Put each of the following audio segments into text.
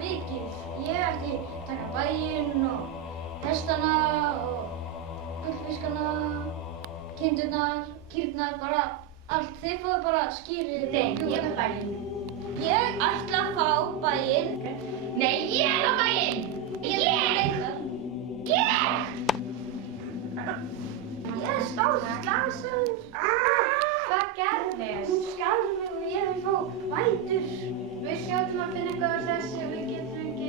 mikið. Ég ætti taka bæinn og hestana og gullfiskana, kindurnar, kýrnar, bara allt. Þið fáið bara skýrið. Nei, ég fá bæinn. Ég ætla að fá bæinn. Nei, ég fá bæinn! Ég! Ég er slasaður. Hvað gerðist? Hún skalf mig og ég vil fá bætur. Við hljótum að finna eitthvað úr þessu. Við getum ekki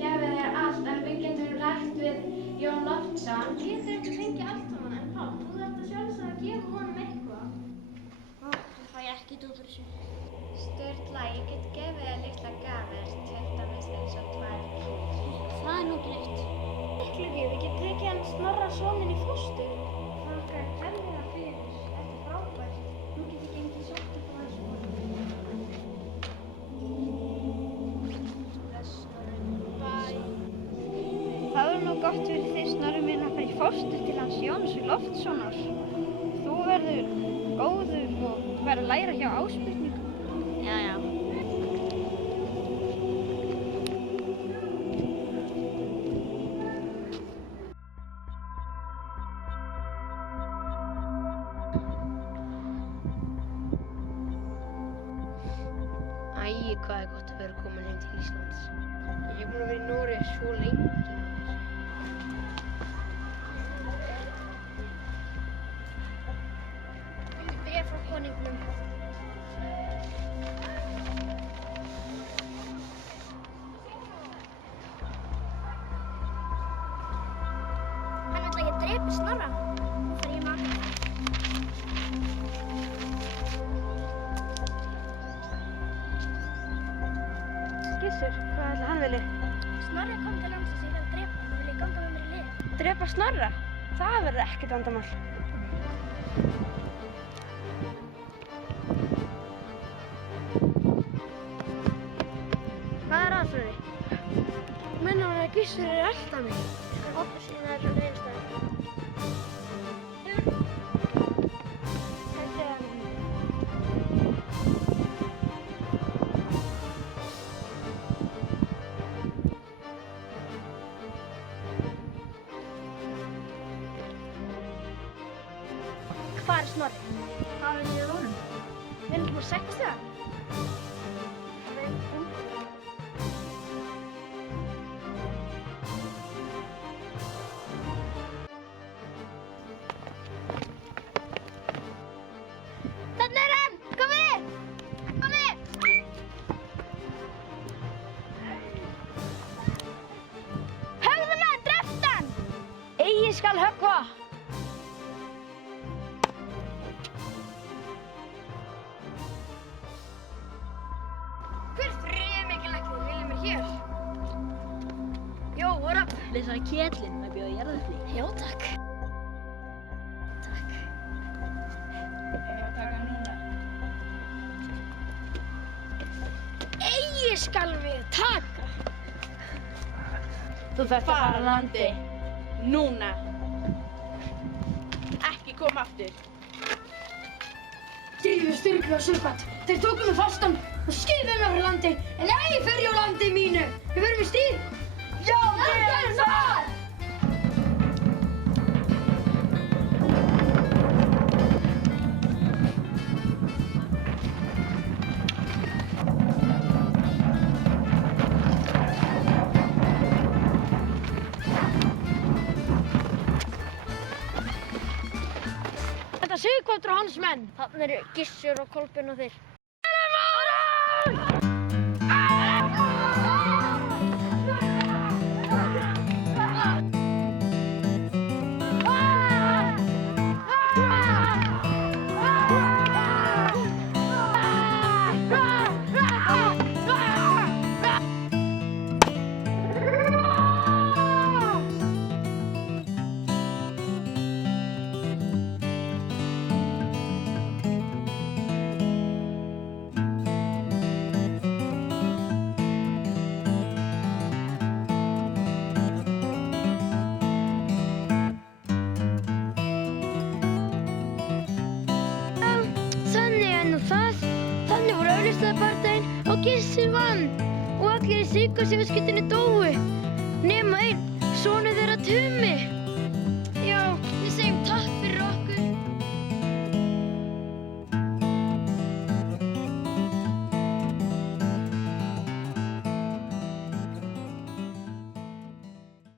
gefið þér allt, en við getum rætt við Jón Loftsson. Getur ekki fengið allt saman, en Páll, þú þarft að sjálfsögðu að gefa honum eitthvað. Það fæ ég ekkert út úr þessu. Sturla, ég get gefið þér litla gjafir, til dæmis eins og 2 kýr. Það er nú ekki neitt. Miklu ekki, við getum tekið hann Snorra soninn í fóstur. Þakkar kærlega fyrir, þetta er frábært. Nú get ég gengið svolítið frá þessu. Það er nú gott fyrir þig, Snorri minn, að fara í fóstur til hans Jóns Loftssonar. Þú verður góður og verður að læra hjá Ásbjörningu. Jæja. Æi, hvað er gott að vera komin heim til Íslands. Ég er búin að vera í Noregi svo lengi. Bréf frá konungnum. Hann ætla ekki að drepa Snorra. Nú fer ég maður. Gissur, hvað ætla hann vilja? Snorri kom til landsins, ég vil drepa hann. Vil ég ganga með mér í lið? Drepa Snorra? Það verður ekkert vandamál. Hvað er aðfröði? Menna að Gissur er að elta mig. Okkur síðan er reynstæði. Hvað er Snorri? Hvað er þið honum? Við erum ekki búin að segja það. Þarna er hann! Komið! Komið! Höggðu maður, dreptu hann! Eigi skal höggva! Hver þriðmikilvægt vilja mér hér? Jó, what up? Lesaði kjellinn að bjóða jarðarfli. Já, takk. Takk. Ég var að taka núna. Eigi skal við taka. Þú þarft að fara á landi. Núna. Ekki koma aftur. Gylfi, Sturla og Sulfat, þeir tóku mig fastan og skeiðu mig frá landi, en ei fer ég á landi mínu. Við verðum í stríð. Já, gerum það! Þetta er Sighvatur og hans menn. Þarna eru Gissur og Kolbeinn og þeir. Þannig voru auglýstaðabardaginn og Gissur vann. Og allir í Sigga sigurskutinu dóu. Nema einn, sonur þeirra Tumi.